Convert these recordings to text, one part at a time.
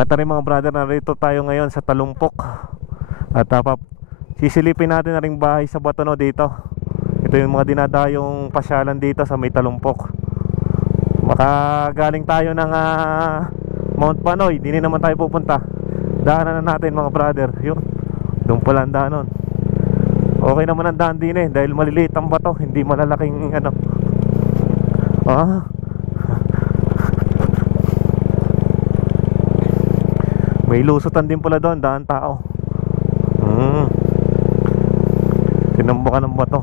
At rin mga brother, narito tayo ngayon sa Talumpok. At sisilipin natin na ring bahay sa Batono dito. Ito yung mga dinadayong pasyalan dito sa may Talumpok. Makagaling tayo ng Mount Panoy, di naman tayo pupunta. Daanan na natin mga brother. Yun, doon pala ang daanon. Okay naman ang daan din dahil maliliit ang bato, hindi malalaking ano. May lusutan din pala doon, daan tao. Tinambakan ng bato.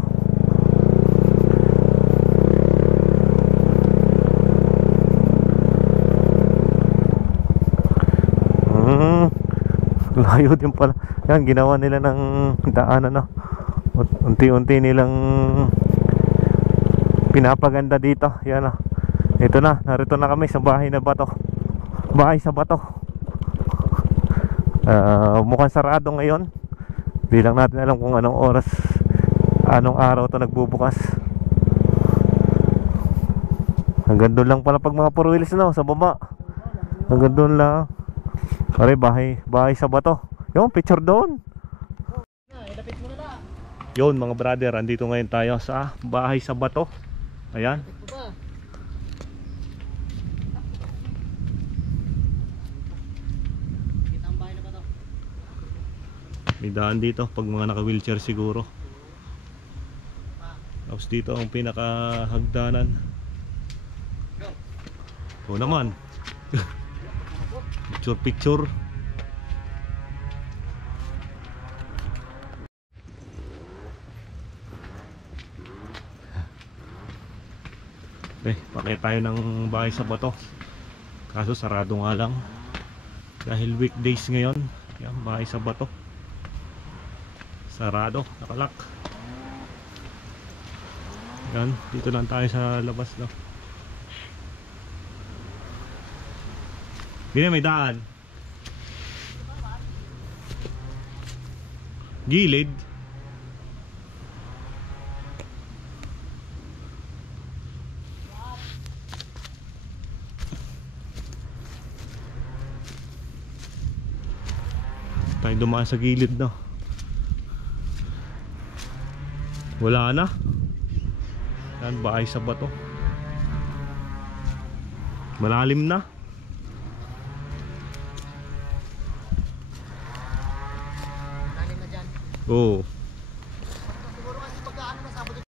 Layo din pala. Yan, ginawa nila ng daan unti-unti nilang pinapaganda dito. Yan ito na, narito na kami sa bahay na bato. Bahay sa bato. Mukhang sarado ngayon. Di lang natin alam kung anong oras, anong araw to nagbubukas. Hanggang doon lang pala pag mga 4 wheels sa baba. Hanggang doon lang. Pare, bahay sa bato. Yung picture doon. Yun mga brother, andito ngayon tayo sa bahay sa bato. Ayan. May daan dito pag mga naka-wheelchair siguro. Tapos dito ang pinaka-hagdanan. O naman. Picture. Pakita tayo ng bahay sa bato. Kaso sarado nga lang dahil weekdays ngayon. Yan, bahay sa bato sarado, nakalak. Yan, dito lang tayo sa labas no. Hindi may daan. Gilid. Tayo dumaan sa gilid no. Wala na. Yan, bahay sa bato. Malalim na. Oo.